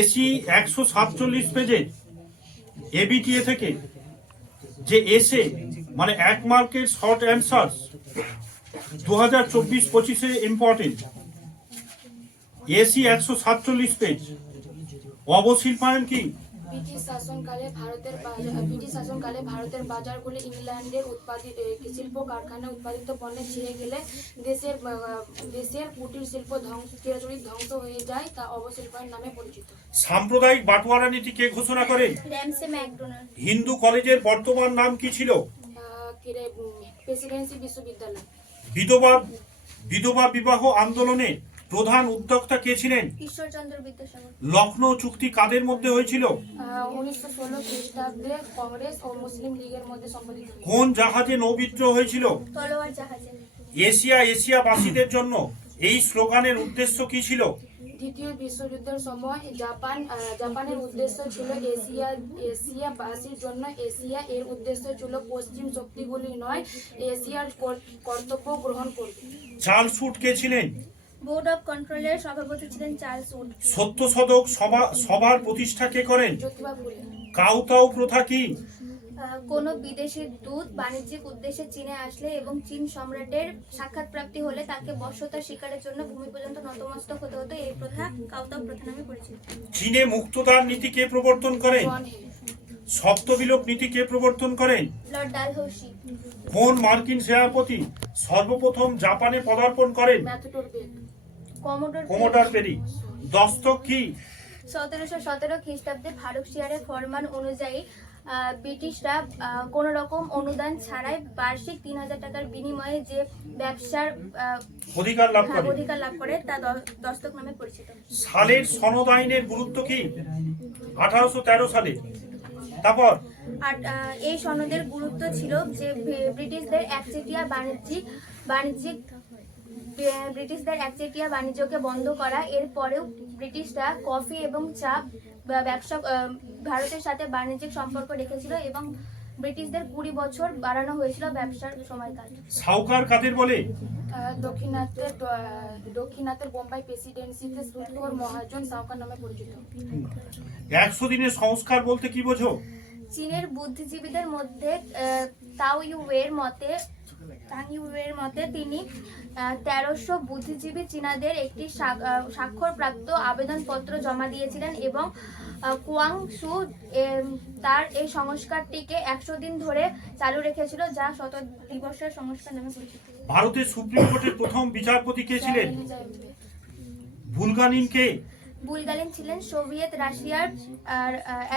AC 147 পেজের ABTA থেকে যে এসে মানে এক মার্কের শর্ট অ্যান্সার 2024-25 ইম্পর্টেন্ট এসি 147 পেজ অবশিল্পায়ন কি? ব্রিটিশ শাসনকালে ভারতের বাজারগুলি ইংল্যান্ডের উৎপাদিত শিল্প কারখানায় উৎপাদিত পণ্যে ছেয়ে গেলে দেশের কুটির শিল্প চিরাচরিত ধ্বংস হয়ে যায়, তা অবশিল্পায়ন নামে পরিচিত। সাম্প্রদায়িক বাটোয়ারা নীতি কে ঘোষণা করেন? Ramsay McDonald. হিন্দু কলেজের বর্তমান নাম কি ছিল? প্রেসিডেন্সি বিশ্ববিদ্যালয়। বিধবা বিবাহ আন্দোলনে প্রধান উদ্যোক্তা কে ছিলেন? ঈশ্বরচন্দ্র বিদ্যাসাগর। লখনৌ চুক্তি কাদের মধ্যে হয়েছিল? 1916 খ্রিস্টাব্দে কংগ্রেস ও মুসলিম লীগের মধ্যে সম্পাদিত। কোন জাহাজে নৌবিদ্রোহ হয়েছিল? তলোয়ার জাহাজে। এশিয়াবাসীদের জন্য এই স্লোগানের উদ্দেশ্য কি ছিল? দ্বিতীয় বিশ্বযুদ্ধের সময় জাপানের উদ্দেশ্য ছিল এশিয়াবাসীর জন্য এশিয়া, এর উদ্দেশ্য ছিল পশ্চিম শক্তিগুলি নয়, এশিয়ার কর্তব্য গ্রহণ করবে। চার্লস উড কে ছিলেন? বোর্ড অফ কন্ট্রোলের সভাপতি ছিলেন চার্লস উড। সত্য শতক সভার প্রতিষ্ঠা কে করেন? জ্যোতিবা ফুলে। কাউতাও প্রথা কি? কোন বিদেশি দূত বাণিজ্যিক উদ্দেশ্যে চীনে আসলে এবং চীন সম্রাটের সাক্ষাৎ প্রাপ্তি হলে তাকে বশ্যতা স্বীকারের জন্য ভূমি পর্যন্ত নতমস্তক হতে হতো। এই প্রথা কাউতাও প্রথা নামে পরিচিত। চীনে মুক্তদার নীতি কে প্রবর্তন করেন? সপ্তবিলোপ নীতি কে প্রবর্তন করেন? লর্ড ডালহৌসি। কোন মার্কিন সেনাপতি সর্বপ্রথম জাপানে পদার্পণ করেন? Commodore peri. দস্তক কি? 1717 খ্রিস্টাব্দে ফারুকশিয়ারের ফরমান অনুযায়ী ব্রিটিশরা কোন রকম অনুদান ছাড়াই বার্ষিক 3000 টাকার বিনিময়ে যে ব্যবসার অধিকার লাভ করে তা দস্তক নামে পরিচিত। সালের সনদ আইনের গুরুত্ব কি? 1813 সালে। তারপর এই সনদের গুরুত্ব ছিল যে ব্রিটিশদের একচেটিয়া বাণিজ্যকে বন্ধ করা। এরপরেও ব্রিটিশরা কফি এবং চা ব্যবসা ভারতের সাথে বাণিজ্যিক সম্পর্ক রেখেছিল এবং ব্রিটিশদের 20 বছর বাড়ানো হয়েছিল ব্যবসার সময়কাল। সাউকার কাদের বলে? দক্ষিণাত্যের বোম্বাই প্রেসিডেন্সিতে সুদখোর মহাজন সাউকার নামে পরিচিত। 100 দিনের সংস্কার বলতে কি বোঝো? চীনের বুদ্ধিজীবীদের মধ্যে তাও ইউয়ের মতে তিনি 1300 বুদ্ধিজীবী চীনাদের একটি স্বাক্ষরপ্রাপ্ত আবেদনপত্র জমা দিয়েছিলেন এবং কুয়াং সু তার এই সংস্কারটিকে 100 দিন ধরে চালু রেখেছিল, যা 100 দিবসের সংস্কার নামে পরিচিত। ভারতের সুপ্রিম কোর্টের প্রথম বিচারপতি কে ছিলেন? বুলগানিন কে? বুলগারিন ছিলেন সোভিয়েত রাশিয়ার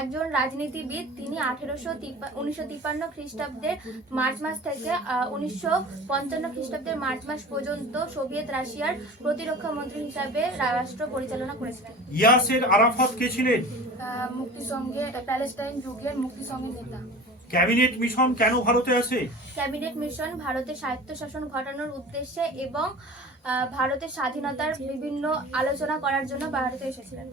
একজন রাজনীতিবিদ। তিনি 1953 খ্রিস্টাব্দের মার্চ মাস থেকে 1955 খ্রিস্টাব্দের মার্চ মাস পর্যন্ত সোভিয়েত রাশিয়ার প্রতিরক্ষা মন্ত্রী হিসাবে রাষ্ট্র পরিচালনা করেছিলেন। ইয়াসের আরাফাত কে ছিলেন? প্যালেস্টাইন যুগের মুক্তিসংঘের নেতা। ক্যাবিনেট মিশন কেন ভারতে আসে? ক্যাবিনেট মিশন ভারতের স্বায়ত্তশাসন ঘটানোর উদ্দেশ্যে এবং ভারতের স্বাধীনতার বিভিন্ন আলোচনা করার জন্য ভারতে এসেছিলেন।